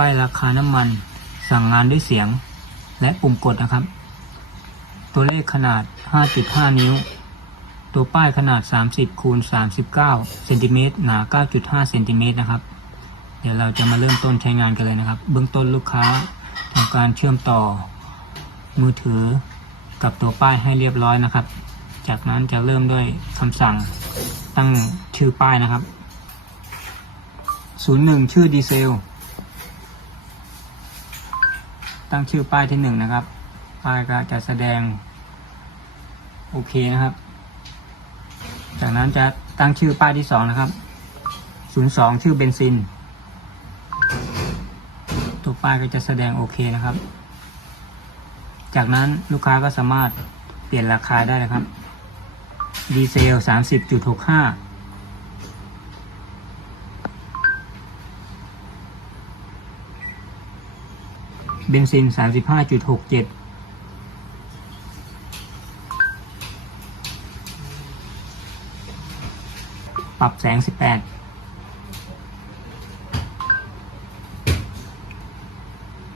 ป้ายราคาน้ำมัน สั่งงานด้วยเสียง และปุ่มกดนะครับ ตัวเลขขนาด 5.5 นิ้ว ตัวป้ายขนาด 30คูณ39เซนติเมตรหนา 9.5เซนติเมตรนะครับ เดี๋ยวเราจะมาเริ่มต้นใช้งานกันเลยนะครับ เบื้องต้นลูกค้าทำการเชื่อมต่อ มือถือกับตัวป้ายให้เรียบร้อยนะครับ จากนั้นจะเริ่มด้วยคำสั่งตั้งชื่อป้ายนะครับ 01 ชื่อดีเซล ตั้งชื่อป้ายที่หนึ่งนะครับ ป้ายก็จะแสดง โอเคนะครับ จากนั้นจะตั้งชื่อป้ายที่สองนะครับ02ชื่อเบนซิน ตัวป้ายก็จะแสดงโอเคนะครับ จากนั้นลูกค้าก็สามารถเปลี่ยนราคาได้นะครับ ดีเซล 30.65 เบนซิน 35.67ปรับแสง 18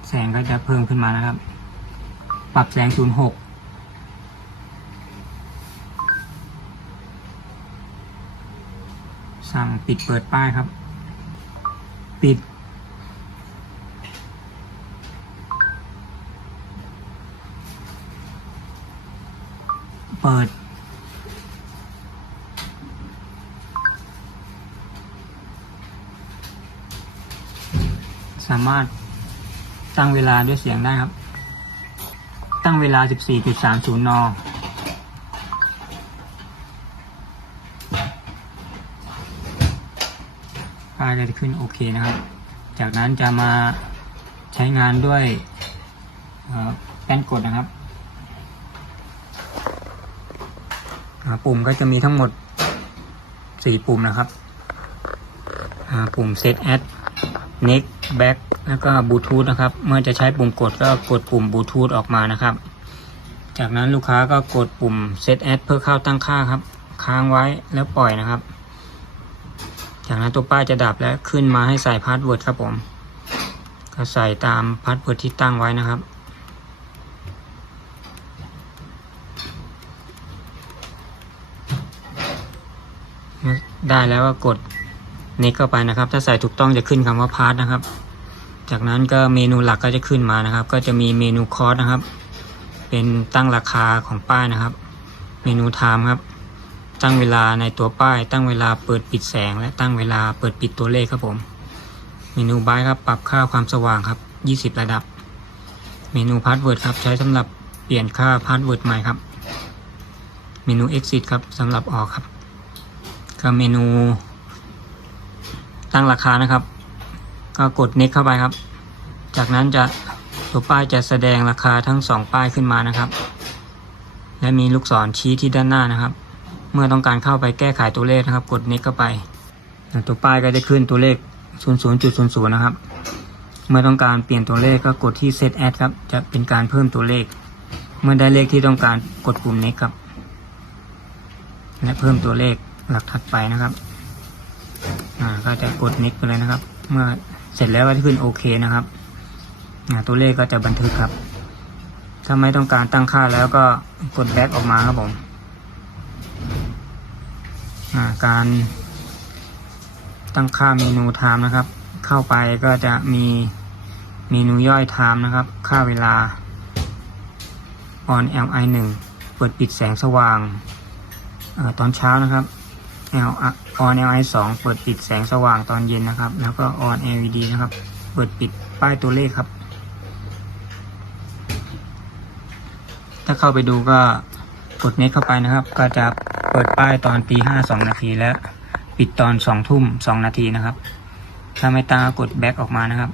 แสงก็จะเพิ่มขึ้นมานะครับ ปรับแสง 06 สั่งปิดเปิดป้ายครับ ปิด เปิด สามารถตั้งเวลาด้วยเสียงได้ครับ ตั้งเวลา 14.30 น ป้ายก็จะขึ้นโอเคนะครับ จากนั้นจะมาใช้งานด้วยแป้นกดนะครับ ปุ่มก็จะมีทั้งหมด 4 ปุ่มนะครับ ปุ่ม Set Add Next Back แล้วก็บลูทูธนะครับ เมื่อจะใช้ปุ่มกดก็กดปุ่มบลูทูธออกมานะครับ จากนั้นลูกค้าก็กดปุ่ม Set Add เพื่อเข้าตั้งค่าครับ ค้างไว้แล้วปล่อยนะครับ จากนั้นตัวป้ายจะดับและขึ้นมาให้ใส่พาสเวิร์ดครับผม ก็ใส่ตามพาสเวิร์ดที่ตั้งไว้นะครับได้แล้วก็กด นี้เข้าไปนะครับ ถ้าใส่ถูกต้องจะขึ้นคำว่าพาร์ทนะครับ จากนั้นก็เมนูหลักก็จะขึ้นมานะครับ ก็จะมีเมนูคอร์สนะครับ เป็นตั้งราคาของป้ายนะครับ เมนูไทม์ครับ ตั้งเวลาในตัวป้าย ตั้งเวลาเปิดปิดแสง และตั้งเวลาเปิดปิดตัวเลขครับผม เมนูบายครับปรับค่าความสว่างครับ 20 ระดับ เมนูพาสเวิร์ดครับใช้สำหรับเปลี่ยนค่าพาสเวิร์ดใหม่ครับ เมนู exit ครับสำหรับออกครับก็เมนู ตั้งราคานะครับ ก็กด next เข้าไปครับ จากนั้นจะตัวป้ายจะแสดงราคาทั้งสองป้ายขึ้นมานะครับ และมีลูกศรชี้ที่ด้านหน้านะครับ เมื่อต้องการเข้าไปแก้ไขตัวเลขนะครับ กด next เข้าไป ตัวป้ายก็จะขึ้นตัวเลข 00.00 นะครับ เมื่อต้องการเปลี่ยนตัวเลขก็กดที่ set add ครับ จะเป็นการเพิ่มตัวเลข เมื่อได้เลขที่ต้องการกดปุ่ม next ครับ และเพิ่มตัวเลขหลักถัดไปนะครับ อ่าก็จะกด next ไปเลยนะครับ เมื่อเสร็จแล้วก็จะขึ้นโอเคนะครับอ่าตัวเลขก็จะบันทึกครับ ถ้าไม่ต้องการตั้งค่าแล้วก็กด back ออกมาครับผมอ่าการตั้งค่าเมนู time นะครับ เข้าไปก็จะมีเมนูย่อย time นะครับ ค่าเวลา on li 1เปิดปิดแสงสว่างอตอนเช้านะครับ L on LI 2เปิดปิดแสงสว่างตอนเย็นนะครับ แล้วก็ on LED นะครับ เปิดปิดป้ายตัวเลขครับ ถ้าเข้าไปดูก็กดเน็ตเข้าไปนะครับ ก็จะเปิดป้ายตอนตีห้าสองนาทีและปิดตอนสองทุ่มสองนาทีนะครับ ถ้าไม่ตั้งก็กดแบ็กออกมานะครับ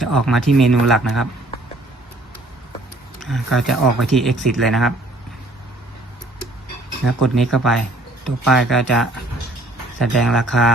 จะออกมาที่เมนูหลักนะครับก็จะออกไปที่ exit เลยนะครับ แล้วกดนี้เข้าไป ตัวป้ายก็จะแสดงราคา